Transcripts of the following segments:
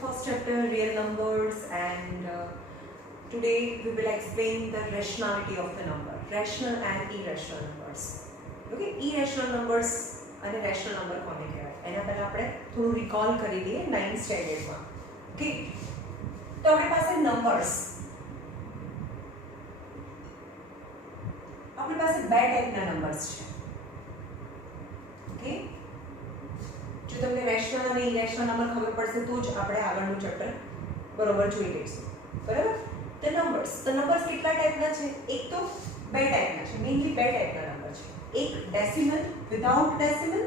first chapter, real numbers, and today we will explain the rationality of the number, rational and irrational numbers. Okay, irrational numbers અને rational number કોને કહેવાય એના પહેલા આપણે થોડું recall કરી લઈએ 9th standard માં. Okay, તો આપણી પાસે numbers, આપણી પાસે બે ટાઈપના numbers છે. Okay, જો તમને રેશનલ અને ઇરેશનલ નંબર ખબર પડશે તો જ આપણે આગળનું ચેપ્ટર બરોબર જોઈ લઈશું. બરાબર? ધ નંબર્સ કેટલા ટાઈપના છે? એક તો બે ટાઈપના છે, મેઇનલી બે ટાઈપના નંબર છે. એક decimal without decimal,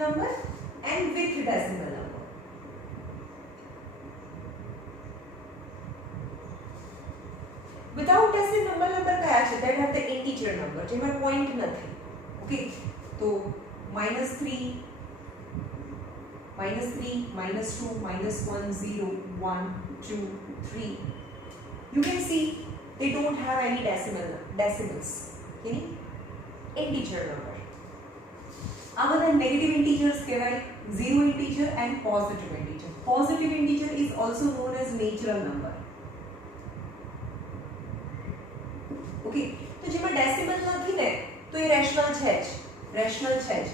number and with decimal number. Without decimal number કયા છે? That are the integer number જેમાં point નથી. Okay, તો -3, -2, -1, 0, 1, 2, 3. You can see they don't have any decimals. Okay, integer number. આ બધા negative integers કહેવાય, zero integer and positive integer. Positive integer is also known as natural number. Okay, तो जेमा डेसिमल નથી ને તો એ રેશનલ છે જ,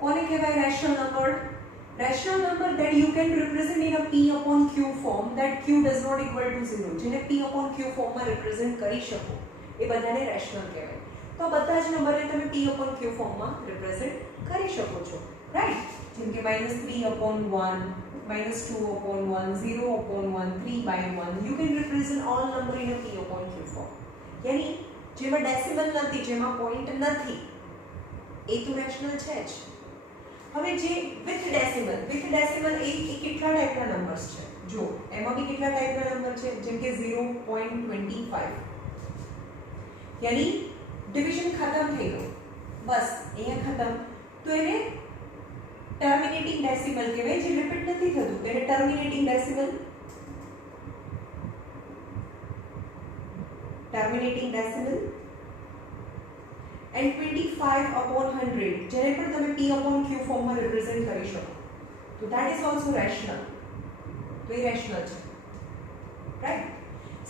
કોને કહેવાય rational number? Rational number that you can represent in a p upon q form, that q does not equal to 0, જેને p upon q form માં represent કરી શકો એ બધાને રેશનલ કહેવાય. તો આ બધા જ નંબરને તમે p upon q form માં represent કરી શકો છો, રાઈટ? જેમ કે -3 upon 1, -2 upon 1, 0 upon 1, 3/1. You can represent all number in a p upon q form. यानी जेमा डेसिमल નથી, જેમાં પોઈન્ટ નથી, એ તો રેશનલ છે જ. હવે જે વિથ ડેસિમલ એ કેટલા ટાઈપના નંબર્સ છે? જો એમાં બી કેટલા ટાઈપના નંબર છે, જેમ કે 0.25. यानी ડિવિઝન ખતમ થઈ ગયો, બસ અહીંયા ખતમ. તો એને ટર્મિનેટિંગ ડેસિમલ કહેવાય, જે રિપીટ નથી થતું તેને ટર્મિનેટિંગ ડેસિમલ, and 25 upon 100 જેને પણ તમે p upon q ફોર્મ માં રિપ્રેઝન્ટ કરી શકો. તો that is also rational. તો એ રેશનલ છે, રાઈટ?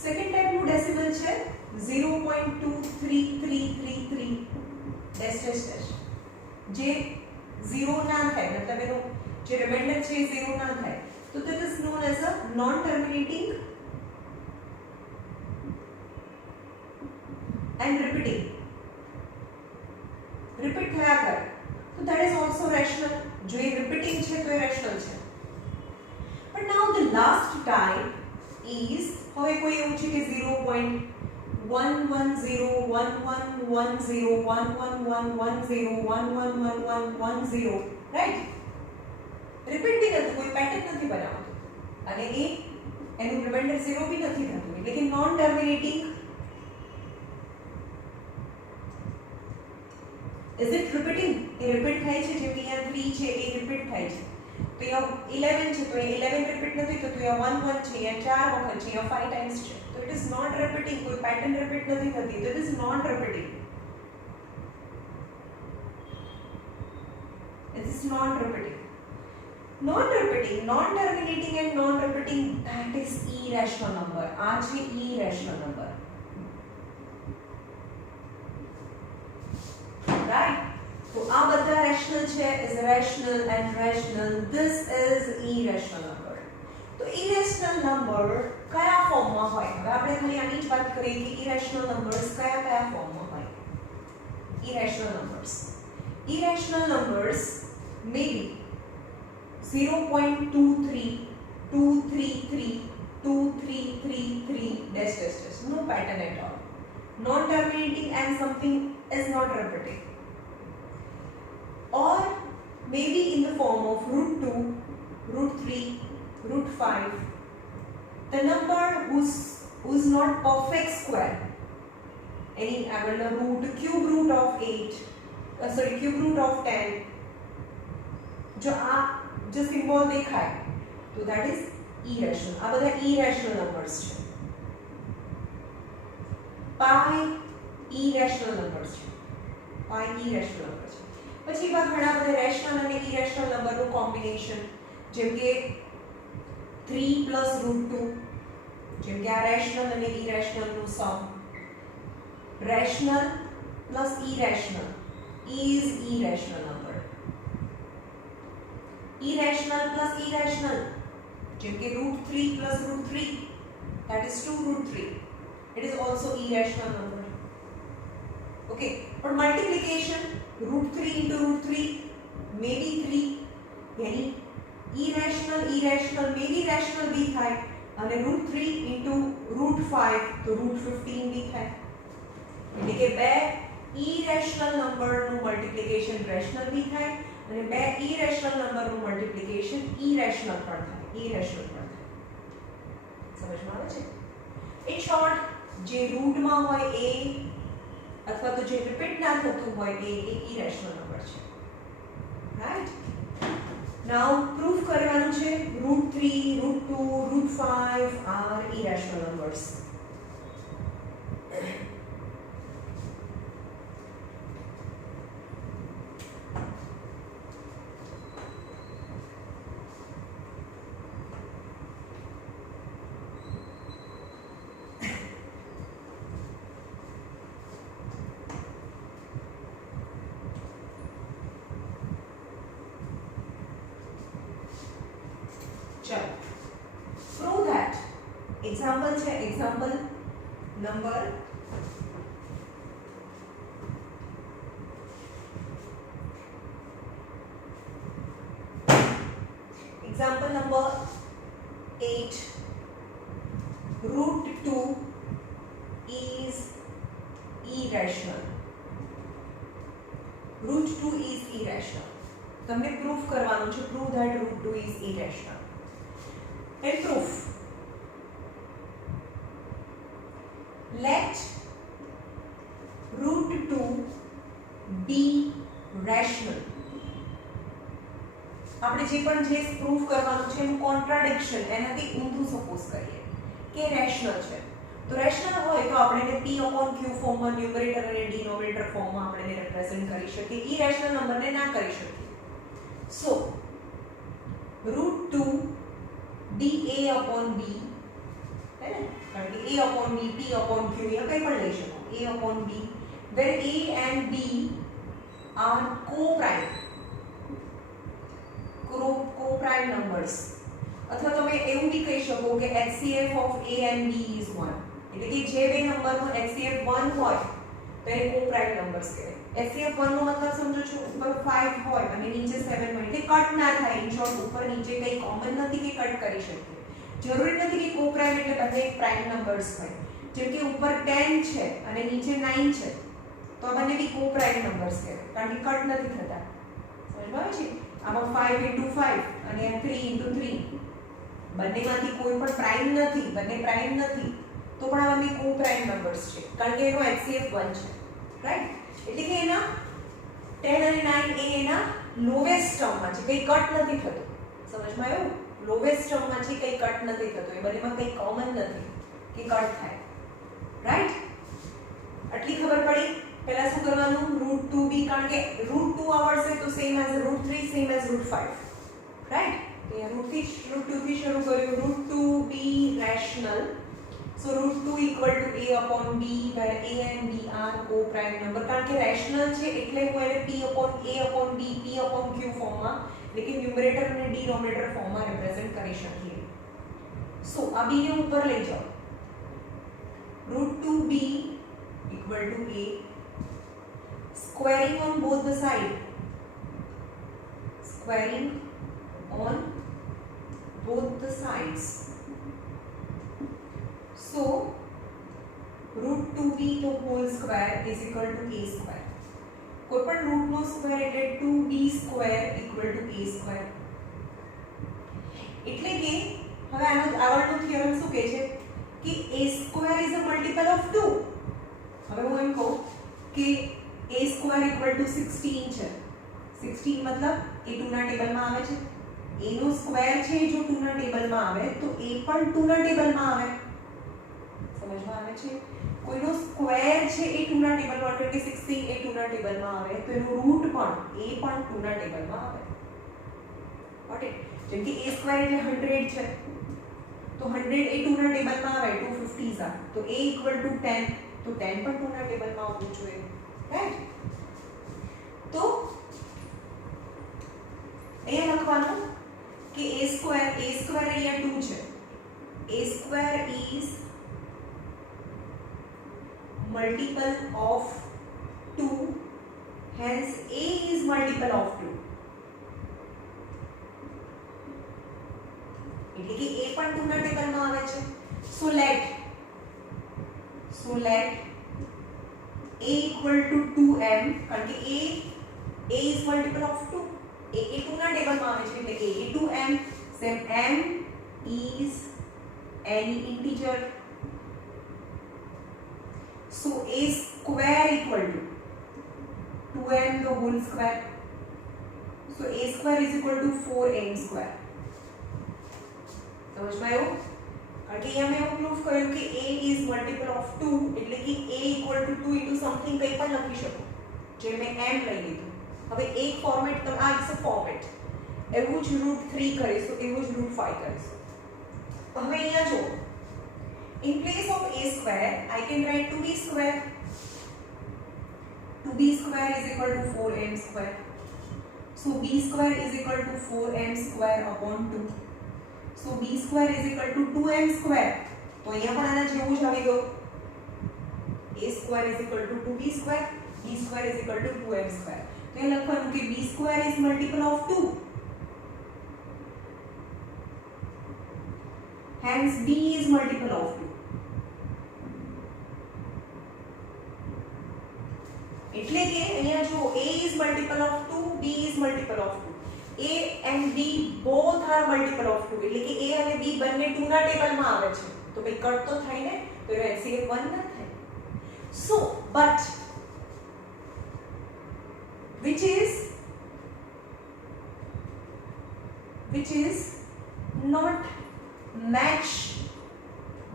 સેકન્ડ ટાઈપનું ડેસિમલ છે 0.23333 ડેશ ડેશ ડેશ, જે 0 ના થાય, મતલબ એનો જે રિમાઇન્ડર છે એ 0 ના થાય. તો that is known as a non terminating and repeating. Repeat થયા કરે, so that is also rational. જો એ repeating છે તો એ rational છે. But now the last type is, હવે કોઈ એવું છે કે 0.11011011101110, રાઈટ? રિપીટ બી નથી, કોઈ પેટર્ન નથી બનાવતું અને એ એનું રિમાઇન્ડર 0 બી નથી થતું, એટલે કે non terminating. Is it repeating? એ રિપીટ થાય છે, જેમ કે અહીંયા 3 છે એ રિપીટ થાય છે. તો અહીંયા 11 છે તો એ 11 રિપીટ નથી થતું, અહીંયા 1 1 છે, અહીંયા 4 વખત છે, અહીંયા 5 ટાઈમ્સ છે. તો ઇટ ઇઝ નોટ રિપીટિંગ, કોઈ પેટર્ન રિપીટ નથી થતી, તો it is not repeating. It is not repeating. Non terminating and non repeating, that is irrational number. આ છે irrational number. Right? So આ બધા rational છે, is rational and rational. This is irrational number. તો irrational number કયા ફોર્મમાં હોય? હવે આપણે ખાલી આની જ વાત કરીએ કે irrational numbers કયા ફોર્મમાં હોય. Irrational numbers may be 0.232333 dash dash dash. No pattern at all. Non terminating and something is not repeating. Or maybe in the form of √2, √3, √5. The number whose not perfect square. Any root, cube root of 8, cube root of 10. जो symbol देखाय, तो that is irrational. આ બધા irrational numbers છે. pi irrational numbers છે. આ irrational number છે. પછી એવા ઘણા બધા રેશનલ અને ઇરેશનલ નંબરનું કોમ્બિનેશન, જેમ કે 3 + √2, જેમ કે આ રેશનલ અને ઇરેશનલ નું sum. Rational plus irrational is irrational number. Irrational plus irrational, જેમ કે √3 + √3, that is 2√3. It is also irrational number. Okay, but multiplication √3 into √3 may be 3, यानी irrational may be rational भी થાય, અને √3 into √5 તો √15 भी થાય. એટલે કે બે irrational number નું મલ્ટીપ્લિકેશન રેશનલ भी થાય અને બે irrational number નું મલ્ટીપ્લિકેશન irrational પણ થાય. સમજમાં આવે છે? ઇન શોર્ટ, જે રૂટમાં હોય એ અથવા તો જે રિપીટ ના થતું હોય એ irrational નંબર છે. રાઈટ? નાઉ પ્રૂફ કરવાનું છે √3, √2, √5 આર irrational numbers. चलो प्रूव दैट. एग्जाम्पल છે, example number example number 8. √2 is irrational. √2 is irrational. તમને પ્રૂફ કરવાનું છે, prove that √2 is irrational. And proof. Let √2 be rational. આપણે જે પણ જે પ્રૂફ કરવાનું છે એનું કોન્ટ્રાડિક્શન એનાથી ઊંધું સપોઝ કરીએ કે રેશનલ છે. તો રેશનલ હોય તો આપણે એને p/q ફોર્મમાં ન્યુમરેટર અને ડિનોમિનેટર ફોર્મમાં આપણે એને રિપ્રેઝન્ટ કરી શકીએ. ઇરેશનલ નંબરને ના કરી શકીએ. સો √2 dA/b, है ना? કારણ કે a/b, p/q या કંઈ પણ લઈ શકો. a/b where a and b are co-prime numbers. અથવા તમે એવું બી કહી શકો કે HCF of a and b is 1. એટલે કે જે બે નંબરનો HCF 1 હોય તો એ co-prime numbers કહેવાય. HCF 1 નો મતલબ સમજો છો, ઉપર 5 હોય અને નીચે 7 હોય એટલે કટ ના થાય. ઇન શોર્ટ, ઉપર નીચે કંઈ કોમન નથી કે કટ કરી શકીએ. જરૂરી નથી કે co-prime એટલે બંને પ્રાઇમ નંબર્સ હોય. જેમ કે ઉપર 10 છે અને નીચે 9 છે તો આ બંને બી co-prime numbers કહેવાય, કારણ કે કટ નથી થતા. સમજમાં આવે છે? આમાં 5 into 5 અને 3 into 3 બંનેમાંથી કોઈ પણ પ્રાઇમ નથી, બંને પ્રાઇમ નથી તો પણ આ બંને co-prime numbers છે, કારણ કે એનો HCF 1 છે. રાઈટ? એટલે કે એના 10 અને 9 એ એના લોવેસ્ટ ટર્મમાં છે, કંઈ કટ નથી થતું. સમજમાં આવ્યું? લોવેસ્ટ ટર્મમાં છે, કંઈ કટ નથી થતું. એ બંનેમાં કંઈ કોમન નથી કે કટ થાય. રાઈટ? આટલી ખબર પડી. પહેલા શું કરવાનું? √2 બી, કારણ કે √2 આવડશે તો same as √3, same as √5. Right? તો અહીંયા √2 થી શરૂ કર્યું. √2 be rational. So √2 equal to a/b where a and b are co-prime number. કારણ કે રેશનલ છે એટલે હું એને p/a/b, p/q ફોર્મમાં, એટલે કે ન્યુમરેટર અને ડિનોમિનેટર ફોર્મમાં રિપ્રેઝન્ટ કરી શકીએ. સો આ b ને ઉપર લઈ જાઓ. √2b equal to a, squaring on both the side, squaring on both the sides. So √2b the whole square is equal to a square. કોઈ પણ રૂટ નો સ્ક્વેર એટલે 2b square equal to a square. એટલે કે હવે આનો આગળનો થિયરમ શું કહે છે કે a square is a multiple of 2. હવે હું એમ કહું કે a square equal to 16 છે. 16 મતલબ એ 2 ના ટેબલમાં આવે છે. a નો સ્ક્વેર છે જો 2 ના ટેબલમાં આવે તો a પણ 2 ના ટેબલમાં આવે. સમજમાં આવે છે? કોઈનો સ્ક્વેર છે એ 2 ના ટેબલમાં એટલે કે 16 એ 2 ના ટેબલમાં આવે તો એનું રૂટ પણ એ પણ 2 ના ટેબલમાં આવે. ઓકે, જેમ કે a સ્ક્વેર એટલે 100 છે તો 100 એ 2 ના ટેબલમાં આવે, 250s આવે તો a = 10 તો 10 પણ 2 ના ટેબલમાં આવવું જોઈએ, રાઈટ? તો અહીંયા લખવાનું કે a સ્ક્વેર અહીંયા 2 છે, a square is multiple of 2, hence a is multiple of 2. એટલે કે a પણ 2 ના ટેબલમાં આવે છે. so let a equal to 2m, કારણ કે a is multiple of 2, a 2 ના ટેબલમાં આવે છે એટલે a 2m, same m is any integer. so a square equal to 2m the whole square, so a square is equal to 4m square. સમજમાં આવ્યું? કારણ કે અહીંયા મેં એવું પ્રૂફ કર્યું કે a is multiple of 2 એટલે કે a equal to 2 into something કંઈ પણ લખી શકો, જે મેં m લઈ લીધું. હવે એક ફોર્મેટ તમે આ છે ફોર્મેટ, એવું જ √3 કરીશું, એવું જ √5 કરીશું. હવે અહીંયા જો in place of a square I can write 2b square. 2b square is equal to 4m square. so b square is equal to 4m square upon 2. so b square is equal to 2m square. તો અહીંયા પણ આના જેવું જ આવી ગયું. a square is equal to 2b square, b square is equal to 2m square. તો એ લખવાનું કે b square is multiple of 2, hence b is multiple of 2. એટલે કે અહીંયા જો a is multiple of 2, b is multiple of 2. a and b both are multiple of 2 એટલે કે a અને b બંને 2 ના ટેબલમાં આવે છે તો ભાઈ કટ તો થાય ને, તો એનો LCM 1 ના થાય. so but which is not match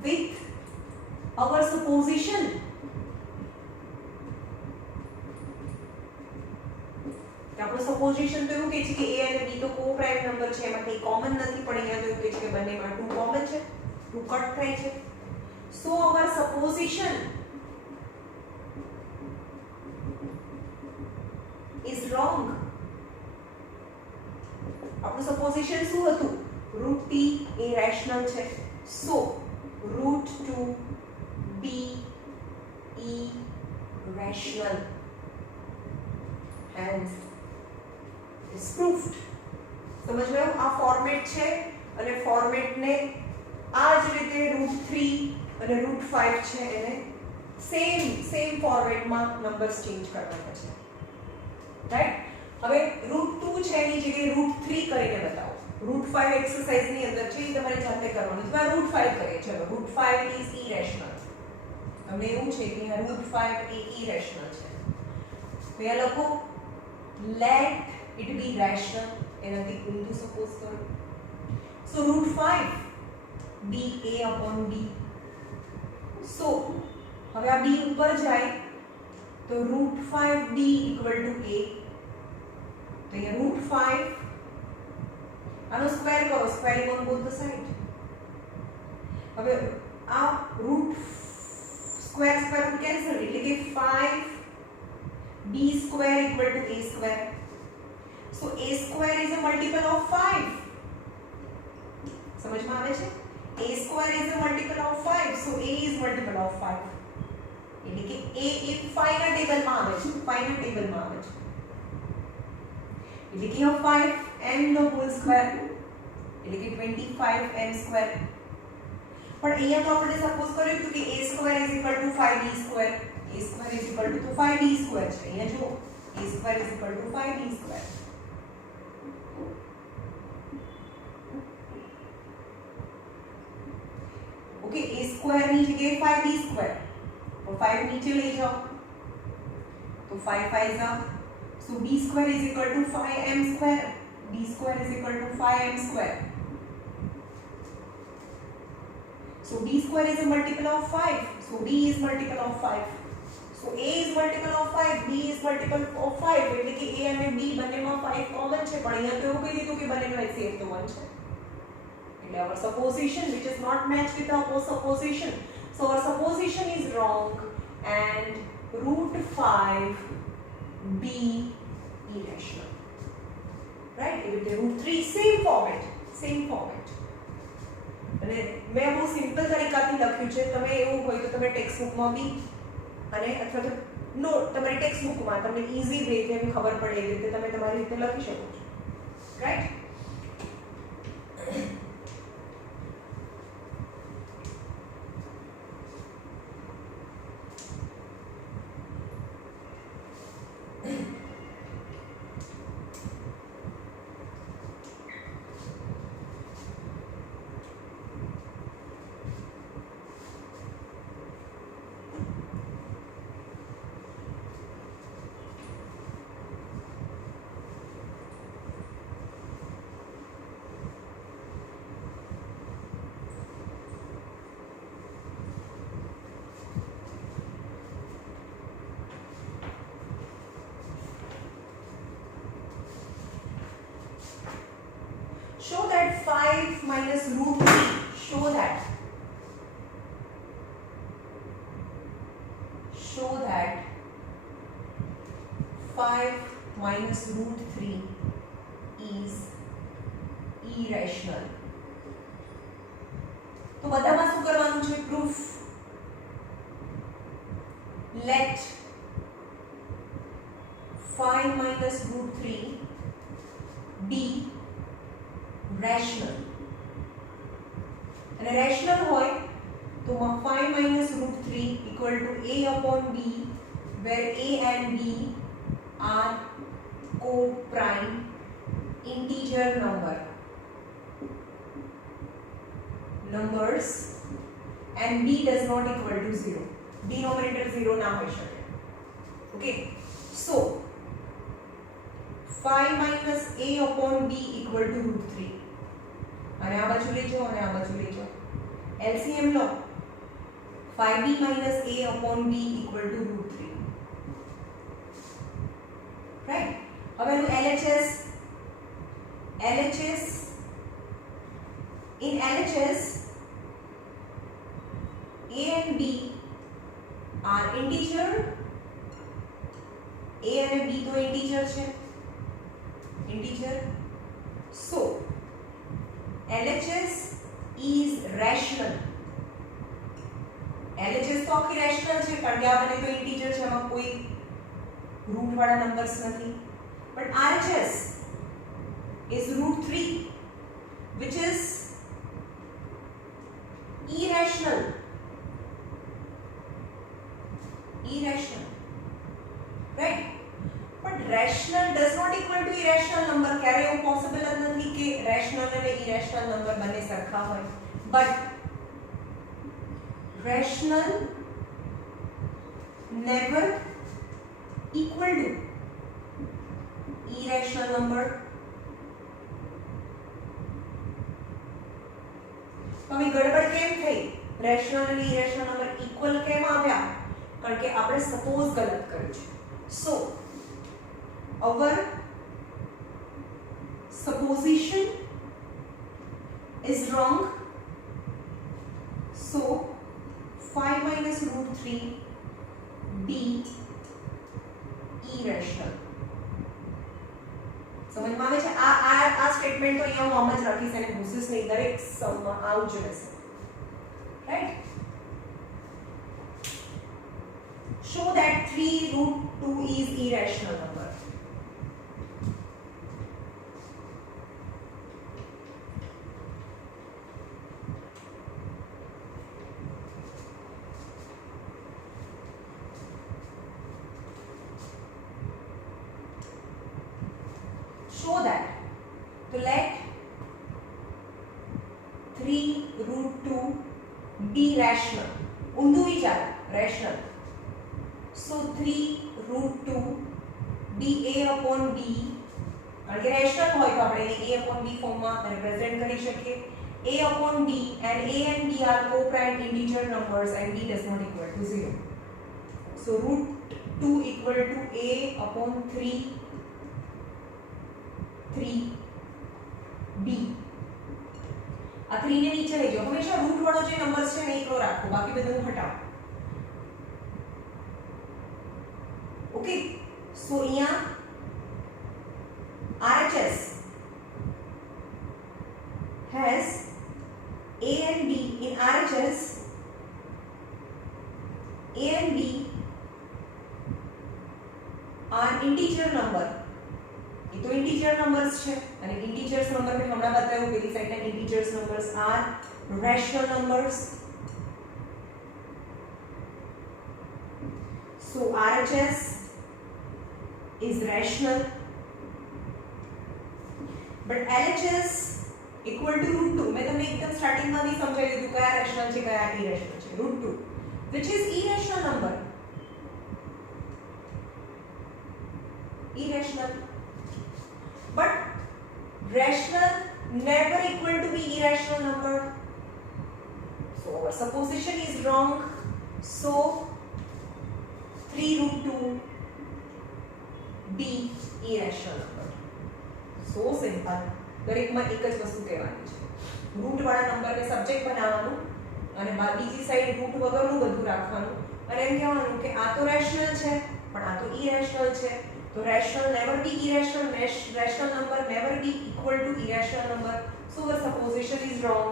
with our supposition. આપણો સપોઝિશન તો એવું કહે છે કે a અને b તો કો પ્રાઇમ નંબર છે, એમાં કંઈ કોમન નથી, પણ અહીંયા તો એવું કહે છે કે બંનેમાં 2 કોમન છે, 2 કટ થાય છે. સો our supposition is wrong. આપણું સપોઝિશન શું હતું? √t એ રેશનલ છે, સો √2b irrational, hence is proved. સમજ્યું? આ ફોર્મેટ છે અને ફોર્મેટને આ જ રીતે √3 અને √5 છે એને સેમ ફોર્મેટમાં નંબર્સ ચેન્જ કરવાના છે, રાઈટ? હવે √2 છે એની જગ્યાએ √3 કરીને બતાવો. √5 એક્સરસાઇઝની અંદર છે, એ તમારે જાતે કરવાનું છે. √5 કરીએ, ચલો. √5 ઇઝ ઇરેશનલ. તમને એવું છે કે આ √5 એ ઇરેશનલ છે, તો એ લખો let it be rational, એનાથી ઊંધું સપોઝ કરો. so √5 b a upon b. so હવે આ b ઉપર જાય તો √5b equal to a. તો અહીંયા √5 આનો સ્ક્વેર કરો, squaring on both the side. હવે આ સ્ક્વેર કેન્સલ એટલે કે 5b square equal to a square. so a square is a multiple of 5. સમજમાં આવે છે? a square is a multiple of 5, so a is multiple of 5. એટલે કે a એ 5 ના ટેબલમાં આવે છે, 5 ના ટેબલમાં આવે છે. એટલે કે 5m નો હોલ સ્ક્વેર એટલે કે 25m સ્ક્વેર. પણ અહીંયા તો આપણે સપોઝ કર્યું હતું કે a square is equal to 5b square. a square is equal to 5b square છે. અહીંયા જો a square is equal to 5b square. Okay, a square ની જગ્યાએ 5b square, તો 5 નીચે લઈ જાઓ તો 5 5 जा, so b square is equal to 5m square. b square is equal to 5m square. so b square is a multiple of 5, So b is multiple of 5. So a is multiple of 5, b is multiple of 5. એટલે કે a અને b બંનેમાં 5 કોમન છે, પણ અહીંયા તો એવું કહી દીધું કે બંનેનો HCF તો 1 છે. એટલે our supposition which is not matched with our supposition. So our supposition is wrong and root 5 b irrational. Right? It will be root 3, same format. અને મેં બહુ સિમ્પલ તરીકાથી લખ્યું છે. તમે એવું હોય તો તમે ટેક્સ્ટ બુકમાં બી અને અથવા તો નો તમારી ટેક્સ્ટ બુકમાં તમને ઈઝી વે કેમ ખબર પડે એ રીતે તમે તમારી રીતે લખી શકો છો. Right? Show that 5 minus root 3. Show that 5 minus root 3 is irrational. તો બધામાં શું કરવાનું છે? Proof. Let 5 minus root 3 be rational. And a rational होय तो 5 minus root 3 equal to a upon b, where a and b are co-prime integer numbers and b does not equal to 0. Denominator 0 ना होई શકે. Okay, so 5 minus a upon b equal to root 3. અને આ બાજુ લઈ જાઓ અને આ બાજુ લઈ જાઓ. LCM લો. 5b minus a upon b equal to root 3. Right? હવે એનું LHS. In LHS, a and b are integer. a અને b તો integer છે. So LHS is rational. LHS તો આખી rational છે કારણ કે આ બને તો integer છે, એમાં કોઈ રૂટ વાળા નંબર્સ નથી. But RHS is root 3, which is irrational. Right? But rational does not equal to irrational number. ક્યારે એવું પોસિબલ જ નથી કે rational અને irrational number બંને સરખા હોય. But rational never equal to irrational number. તો હવે ગડબડ કેમ થઈ? rational અને irrational number equal કેમ આવ્યા? કારણ કે આપણે સપોઝ ગલત કર્યું છે. So our supposition is wrong. So 5 minus root 3 be irrational. સમજમાં આવે છે? આ સ્ટેટમેન્ટ તો અહીંયા હું આમ જ રાખીશ અને ભૂસીશ નહીં, દરેક સમમાં આવું જ રહેશે. રાઈટ? Show that 3 root 2 is irrational number. Show that. So let 3 root 2 be rational. ઊંધું વિચાર, rational. So 3 root 2 be a upon b. કારણ કે rational હોય તો આપણે એને a upon b ફોર્મમાં રિપ્રેઝન્ટ કરી શકીએ. a upon b and a and b are co-prime integer numbers and b does not equal to 0. So root 2 equal to a upon 3b. આ 3 ને નીચે લઈ જાઓ, હંમેશા રૂટ વાળો જે નંબર્સ છે ને એકલો રાખો, બાકી બધું હટાવો. ઓકે, સો અહીંયા RHS has a and b. In RHS a and b are integer number. ये तो इंटीजर नंबर्स છે અને इंटीजर्स नंबर મેં હમણાં બતાવ્યું પેલી સાઈડના integers numbers are rational numbers. So RHS is rational, but LHS equal to root 2. મેં તમને એકદમ સ્ટાર્ટિંગમાં બી સમજાવી દીધું કયા રેશનલ છે કયા ઇરેશનલ છે. root 2 which is irrational number. Irrational, but rational never equal to be irrational number. So our supposition is wrong. So 3 root 2 be irrational number. So simple. દરેકમાં એક જ વસ્તુ કહેવાની છે. રૂટ વાળા નંબરને સબ્જેક્ટ બનાવવાનું અને બીજી સાઈડ રૂટ વગરનું બધું રાખવાનું અને એમ કહેવાનું કે આ તો રેશનલ છે પણ આ તો ઇરેશનલ છે. So rational never be irrational, rational number never be equal to irrational number. So the supposition is wrong.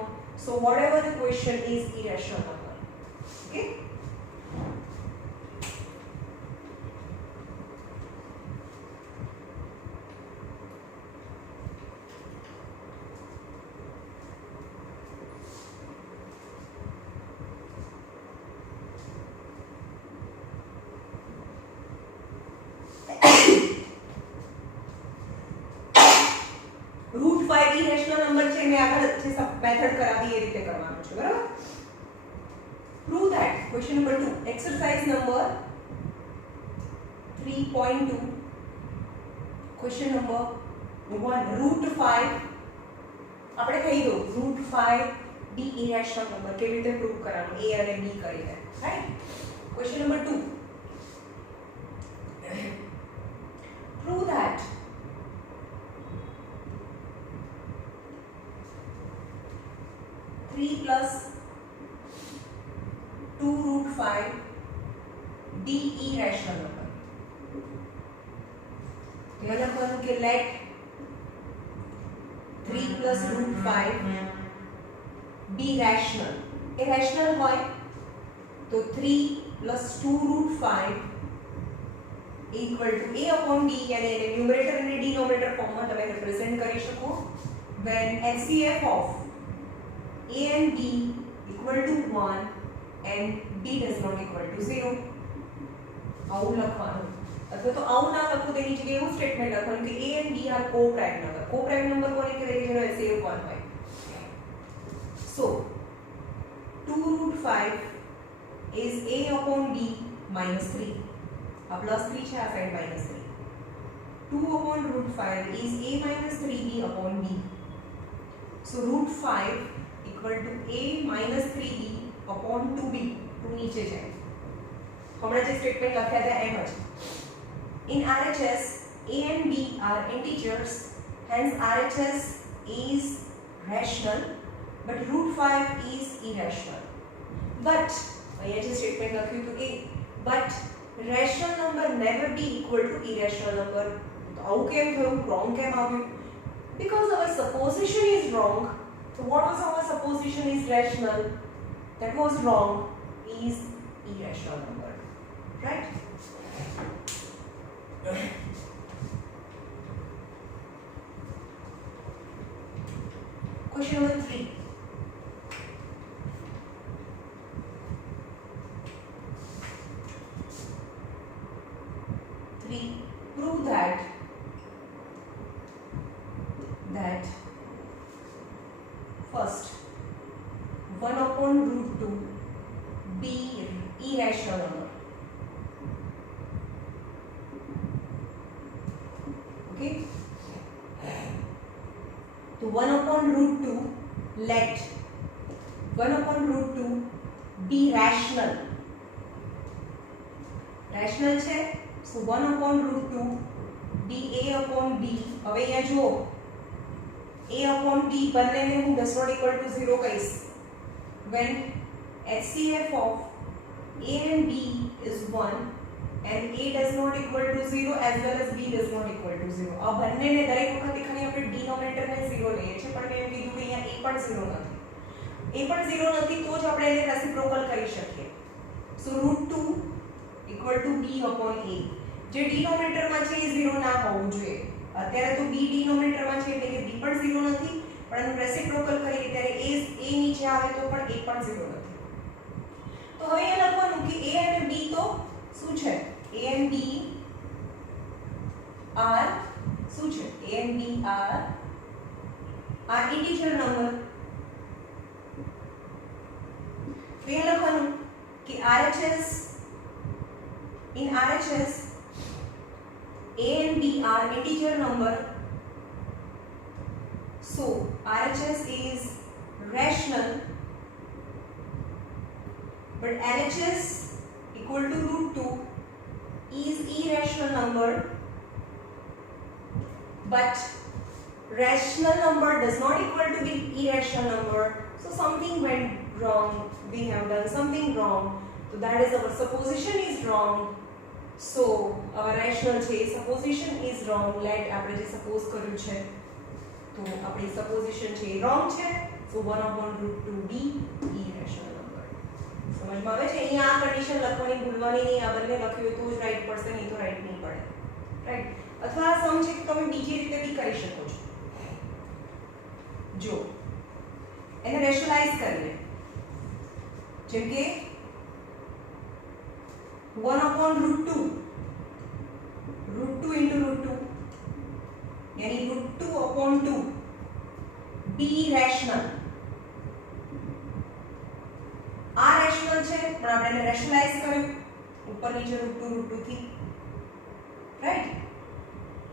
So whatever the question is irrational number. Okay? Root 5 irrational number છે મે આગળ જે મેથડ કરાવી એ રીતે કરવાનું છે બરાબર. Prove that question number 2 exercise number 3.2 question number 1 root 5 આપણે કહી દો રૂટ 5 બી ઇરેશનલ નંબર કેવી રીતે પ્રૂવ કરવાનું એ અને બી કરીને right. Question number 2 prove that 3 plus 2 root 5 be irrational number. यहाँ लखવાનું કે let 3 plus root 5 be rational. એ rational હોય તો 3 plus 2 root 5 equal to a upon b यानी न्यूमरेटर અને डिनोमिनेटर ફોર્મમાં તમે રિપ્રેઝન્ટ કરી શકો when HCF of a and b equal to 1 and b does not equal to 0. આવું લખવાનું અથવા તો આવું ના લખો તેની જગ્યાએ એવું સ્ટેટમેન્ટ લખવાનું કે a and b are co-prime number. Co-prime number કોને કહેવાય જેનો HCF 1 હોય. So 2 root 5 is a upon b minus 3. આ પ્લસ 3 છે આ side minus 3. 2 upon root 5 is a minus 3b upon b. So root 5 equal to a minus 3b upon 2b. 2 नीचे जाए हमारा जो स्टेटमेंट लख्या था एम ज. In RHS a and b are integers, hence RHS is rational but root 5 is irrational. But અહીંયા જે સ્ટેટમેન્ટ લખ્યું હતું એ but rational number never be equal to irrational number. તો આવું કેમ થયું, wrong કેમ આવ્યું? Because our supposition is wrong. So what was our supposition is rational? That was wrong, is irrational number. Right? Question number 3. Prove that first 1 upon root 2 be irrational number. Okay, तो 1 upon root 2 let 1 upon root 2 be rational. Rational છે, so 1 upon root 2 be a upon b. હવે અહીંયા જુઓ a upon b બંનેને હું does not equal to 0 કહીશ. When HCF of a and b is 1 and a does not equal to 0 as well as b does not equal to 0. આ બંનેને દરેક વખતે ખાલી આપણે ડિનોમિનેટરને 0 લઈએ છીએ, પણ મેં કીધું કે અહીંયા a પણ 0 નથી. a પણ 0 નથી તો જ આપણે એને રેસિપ્રોકલ કરી શકીએ. So √2 equal to b upon a. જે ડિનોમિનેટરમાં છે એ 0 ના હોવું જોઈએ. અત્યારે તો b ડિનોમિનેટરમાં છે એટલે કે b પણ 0 નથી, પણ એનું રેસિપ્રોકલ કરીએ ત્યારે a નીચે આવે તો પણ a પણ 0 નથી. તો હવે એ લખવાનું કે a અને b તો શું છે? a and b are શું છે? a and b are integer number. તો એ લખવાનું કે RHS in RHS a and b are integer number, so RHS is rational, but LHS equal to √2 is irrational number, but rational number does not equal to be irrational number, so something went wrong, we have done something wrong, so that is our supposition is wrong. So our rational છે supposition is wrong. Let આપણે જે સપોઝ કર્યું છે તો આપણી supposition છે wrong છે, so 1 upon √2 b irrational number. સમજમાં આવે છે? અહીંયા આ કન્ડિશન લખવાની ભૂલવાની નહીં, આ બંને લખ્યું તો જ રાઈટ પડશે, નહીં તો રાઈટ નહીં પડે, રાઈટ? અથવા આ સમ છે કે તમે બીજી રીતે બી કરી શકો છો. જો એને રેશનલાઇઝ કરીએ, જેમ કે 1 upon √2 into √2 यानी √2 upon 2 b rational. આ રેશનલ છે પણ આપણે એને રેશનલાઇઝ કર્યું ઉપર નીચે √2 થી, રાઈટ?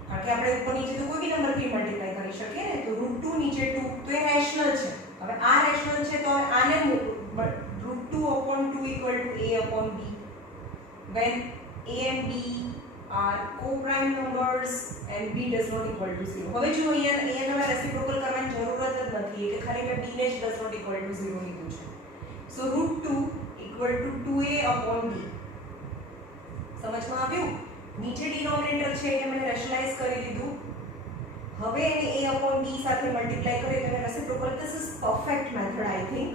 કારણ કે આપણે ઉપર નીચે તો કોઈ બી નંબરથી મલ્ટીપ્લાય કરી શકીએ ને, તો √2 નીચે 2 તો એ રેશનલ છે. હવે આ રેશનલ છે તો આને √2 upon 2 equal to a upon b. When a and b are co-prime numbers and b does not equal to 0. હવે જો અહીંયા a ને રેસિપ્રોકલ કરવાની જરૂરત જ નથી, એટલે ખાલી મેં b ને જ does not equal to 0 લીધું છે. So √2 equal to 2a upon b. સમજમાં આવ્યું? નીચે ડિનોમિનેટર છે એટલે મેં રેશનલાઇઝ કરી દીધું. હવે એને a upon b સાથે મલ્ટીપ્લાય કરીએ તો એને reciprocal. This is perfect method I think,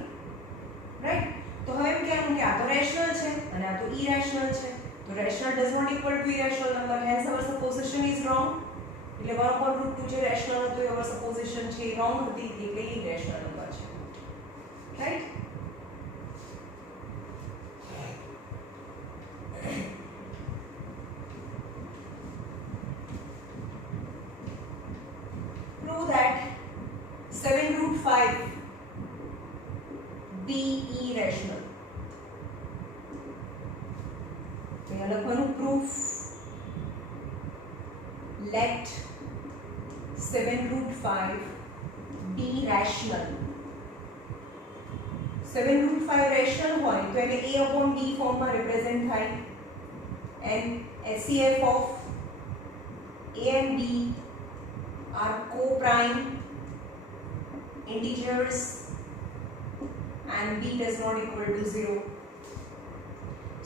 right? તો હવે એમ કહેવાનું કે આ તો રેશનલ છે અને આ તો ઇરેશનલ છે, તો rational does not equal to irrational number, hence our supposition is wrong. એટલે 1 upon √2 જે રેશનલ હતું એ અવર સપોઝિશન છે એ રોંગ હતી, એટલે ઇરેશનલ નંબર છે, right? Prove that 7√5 be irrational. તો અહીંયા લખવાનું proof let 7√5 be rational. 7√5 rational હોય તો એને a upon b ફોર્મમાં રિપ્રેઝન્ટ થાય, and HCF of a and b are co-prime integers and b does not equal to 0.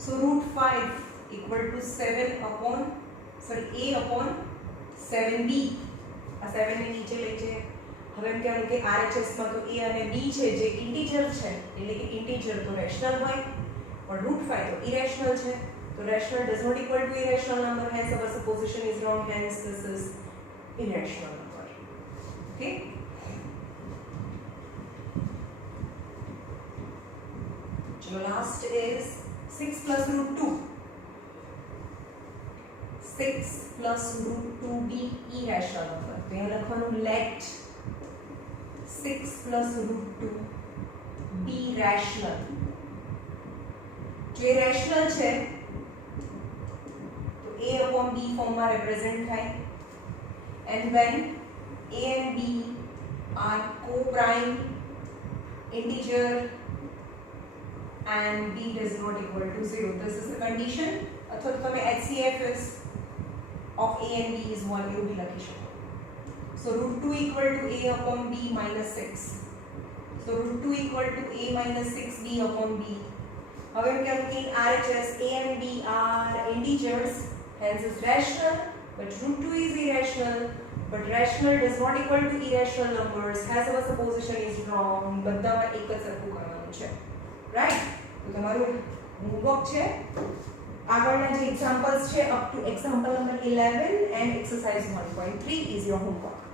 So √5 equal to a upon 7b. આ 7 ને નીચે લઈ જાય. હવે એમ કહેવાનું કે RHS માં તો a અને b છે જે ઇન્ટીજર છે, એટલે કે ઇન્ટીજર તો રેશનલ હોય, પણ √5 તો ઇરેશનલ છે, તો rational does not equal to irrational number, hence our supposition is wrong, hence this is irrational number. Okay? So last is 6 plus √2. 6 plus √2 be irrational number. તો અહીંયા લખવાનું let 6 plus √2 be rational. જો એ રેશનલ છે તો a upon b ફોર્મમાં રિપ્રેઝન્ટ થાય, and when a and b are co-prime integer and b does not equal to 0. This is the condition. અથવા તો તમે HCF is of a and b is 1 એવું બી લખી શકો. So root 2 equal to a upon b minus 6. So root 2 equal to a minus 6b upon b. However, we can think RHS a and b are integers, hence is rational, but root 2 is irrational. But rational does not equal to irrational numbers. Has our supposition is wrong. બધામાં એક જ સરખું કરવાનું છે. Right? તો તમારું homework છે. આગળના જે examples છે up to example number 11 and exercise 1.3 is your homework.